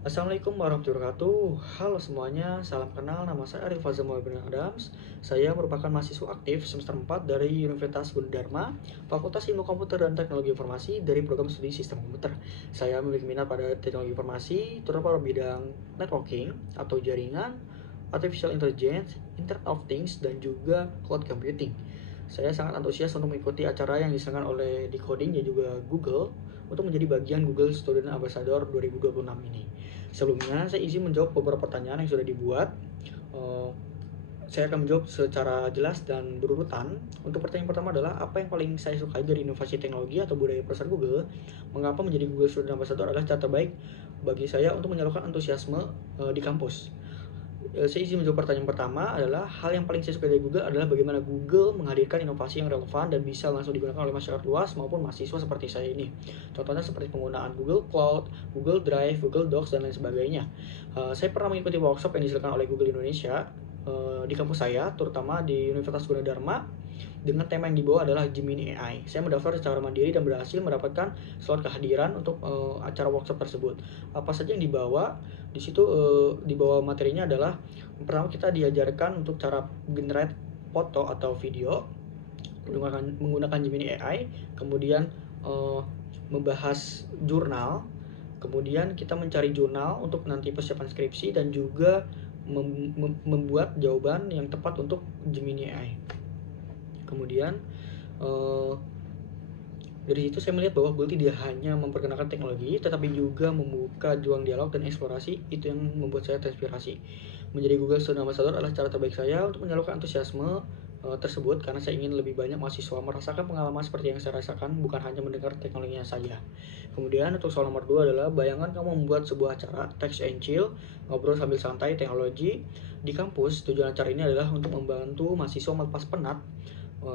Assalamualaikum warahmatullahi wabarakatuh. Halo semuanya, salam kenal. Nama saya Arif Fazal Muhammad bin Adams. Saya merupakan mahasiswa aktif semester 4 dari Universitas Gunadarma, Fakultas Ilmu Komputer dan Teknologi Informasi dari program studi Sistem Komputer. Saya memiliki minat pada teknologi informasi, terutama pada bidang networking atau jaringan, artificial intelligence, Internet of Things, dan juga cloud computing. Saya sangat antusias untuk mengikuti acara yang diselenggarakan oleh Decoding dan juga Google untuk menjadi bagian Google Student Ambassador 2026 ini. Sebelumnya, saya izin menjawab beberapa pertanyaan yang sudah dibuat. Eh, saya akan menjawab secara jelas dan berurutan. Untuk pertanyaan pertama adalah, apa yang paling saya sukai dari inovasi teknologi atau budaya perusahaan Google? Mengapa menjadi Google Student Ambassador adalah cara terbaik bagi saya untuk menyalurkan antusiasme di kampus? Saya izin menjawab pertanyaan pertama adalah, hal yang paling saya suka dari Google adalah bagaimana Google menghadirkan inovasi yang relevan dan bisa langsung digunakan oleh masyarakat luas maupun mahasiswa seperti saya ini. Contohnya seperti penggunaan Google Cloud, Google Drive, Google Docs, dan lain sebagainya. Saya pernah mengikuti workshop yang diselenggarakan oleh Google Indonesia di kampus saya, terutama di Universitas Gunadarma, dengan tema yang dibawa adalah Gemini AI. Saya mendaftar secara mandiri dan berhasil mendapatkan slot kehadiran untuk acara workshop tersebut. Apa saja yang dibawa? Di situ dibawa materinya adalah, pertama kita diajarkan untuk cara generate foto atau video menggunakan Gemini AI, kemudian membahas jurnal, kemudian kita mencari jurnal untuk nanti persiapan skripsi, dan juga membuat jawaban yang tepat untuk Gemini AI. Kemudian dari situ saya melihat bahwa Google tidak hanya memperkenalkan teknologi, tetapi juga membuka ruang dialog dan eksplorasi. Itu yang membuat saya terinspirasi. Menjadi Google Student Ambassador adalah cara terbaik saya untuk menyalurkan antusiasme tersebut, karena saya ingin lebih banyak mahasiswa merasakan pengalaman seperti yang saya rasakan, bukan hanya mendengar teknologinya saja. Kemudian untuk soal nomor 2 adalah, bayangkan kamu membuat sebuah acara text and chill, ngobrol sambil santai teknologi di kampus. Tujuan acara ini adalah untuk membantu mahasiswa melepas penat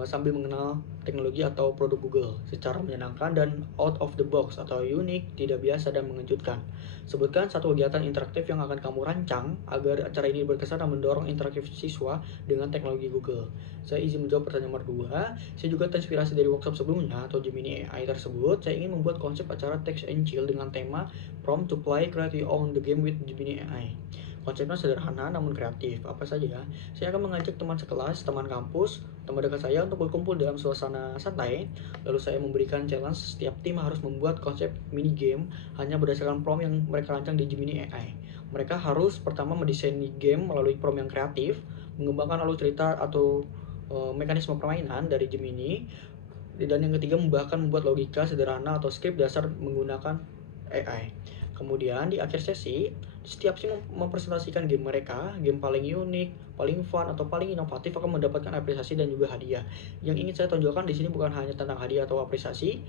sambil mengenal teknologi atau produk Google secara menyenangkan dan out of the box atau unik, tidak biasa, dan mengejutkan. Sebutkan satu kegiatan interaktif yang akan kamu rancang agar acara ini berkesan dan mendorong interaktif siswa dengan teknologi Google. Saya izin menjawab pertanyaan nomor 2. Saya juga terinspirasi dari workshop sebelumnya atau Gemini AI tersebut. Saya ingin membuat konsep acara text and chill dengan tema Prompt to Play Create Your Own the Game with Gemini AI. Konsepnya sederhana namun kreatif. Apa saja? Saya akan mengajak teman sekelas, teman kampus, teman dekat saya untuk berkumpul dalam suasana santai. Lalu saya memberikan challenge, setiap tim harus membuat konsep mini game hanya berdasarkan prompt yang mereka rancang di Gemini AI. Mereka harus pertama mendesain game melalui prompt yang kreatif, mengembangkan alur cerita atau mekanisme permainan dari Gemini, dan yang ketiga bahkan membuat logika sederhana atau script dasar menggunakan AI. Kemudian di akhir sesi, setiap tim mempresentasikan game mereka, game paling unik, paling fun, atau paling inovatif akan mendapatkan apresiasi dan juga hadiah. Yang ingin saya tonjolkan di sini bukan hanya tentang hadiah atau apresiasi,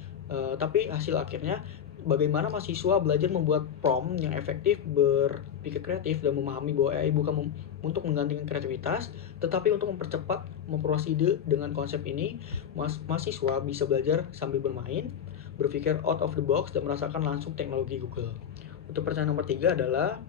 tapi hasil akhirnya bagaimana mahasiswa belajar membuat prompt yang efektif, berpikir kreatif, dan memahami bahwa AI bukan untuk menggantikan kreativitas, tetapi untuk mempercepat, memperluas ide. Dengan konsep ini, mahasiswa bisa belajar sambil bermain, berpikir out of the box, dan merasakan langsung teknologi Google. Untuk pertanyaan nomor 3 adalah,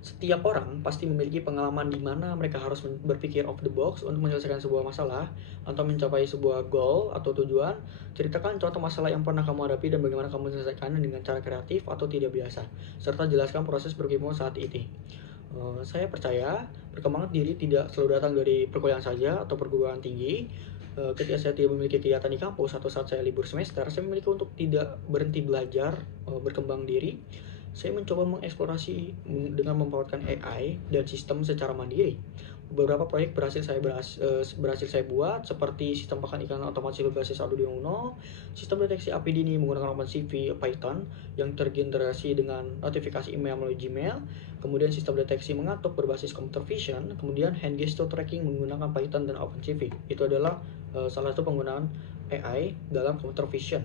setiap orang pasti memiliki pengalaman di mana mereka harus berpikir off the box untuk menyelesaikan sebuah masalah atau mencapai sebuah goal atau tujuan. Ceritakan contoh masalah yang pernah kamu hadapi dan bagaimana kamu menyelesaikannya dengan cara kreatif atau tidak biasa, serta jelaskan proses berkemau saat ini. Saya percaya perkembangan diri tidak selalu datang dari perkuliahan saja atau perguruan tinggi. Ketika saya tidak memiliki kegiatan di kampus atau saat saya libur semester, saya memiliki untuk tidak berhenti belajar, berkembang diri. Saya mencoba mengeksplorasi dengan memanfaatkan AI dan sistem secara mandiri. Beberapa proyek berhasil saya buat, seperti sistem pakan ikan otomatis berbasis Arduino Uno, sistem deteksi api dini menggunakan OpenCV Python yang tergenerasi dengan notifikasi email melalui Gmail, kemudian sistem deteksi mengantuk berbasis computer vision, kemudian hand gesture tracking menggunakan Python dan OpenCV. Itu adalah salah satu penggunaan AI dalam computer vision.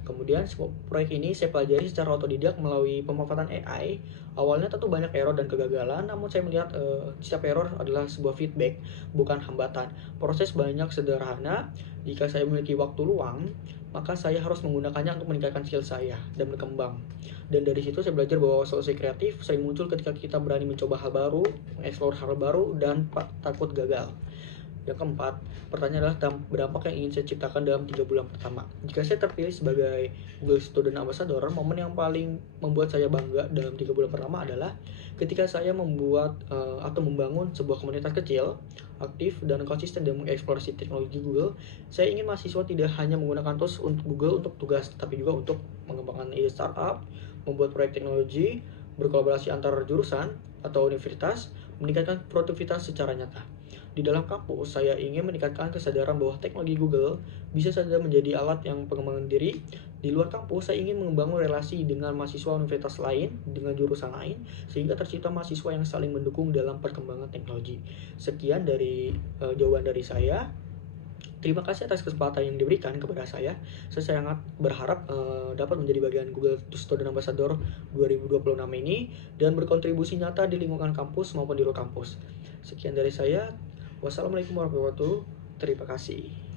Kemudian proyek ini saya pelajari secara otodidak melalui pemanfaatan AI. Awalnya tentu banyak error dan kegagalan, namun saya melihat setiap error adalah sebuah feedback, bukan hambatan. Proses banyak sederhana. Jika saya memiliki waktu luang, maka saya harus menggunakannya untuk meningkatkan skill saya dan berkembang. Dan dari situ saya belajar bahwa solusi kreatif sering muncul ketika kita berani mencoba hal baru, mengeksplor hal baru, dan takut gagal. Yang keempat, pertanyaan adalah berdampak yang ingin saya ciptakan dalam 3 bulan pertama. Jika saya terpilih sebagai Google Student Ambassador, momen yang paling membuat saya bangga dalam 3 bulan pertama adalah ketika saya membuat atau membangun sebuah komunitas kecil, aktif dan konsisten dalam mengeksplorasi teknologi Google. Saya ingin mahasiswa tidak hanya menggunakan tools untuk Google untuk tugas, tapi juga untuk mengembangkan ide startup, membuat proyek teknologi, berkolaborasi antar jurusan atau universitas, meningkatkan produktivitas secara nyata. Di dalam kampus, saya ingin meningkatkan kesadaran bahwa teknologi Google bisa saja menjadi alat yang pengembangan diri. Di luar kampus, saya ingin membangun relasi dengan mahasiswa universitas lain, dengan jurusan lain, sehingga tercipta mahasiswa yang saling mendukung dalam perkembangan teknologi. Sekian dari jawaban dari saya. Terima kasih atas kesempatan yang diberikan kepada saya. Saya sangat berharap dapat menjadi bagian Google Student Ambassador 2026 ini dan berkontribusi nyata di lingkungan kampus maupun di luar kampus. Sekian dari saya. Wassalamualaikum warahmatullahi wabarakatuh. Terima kasih.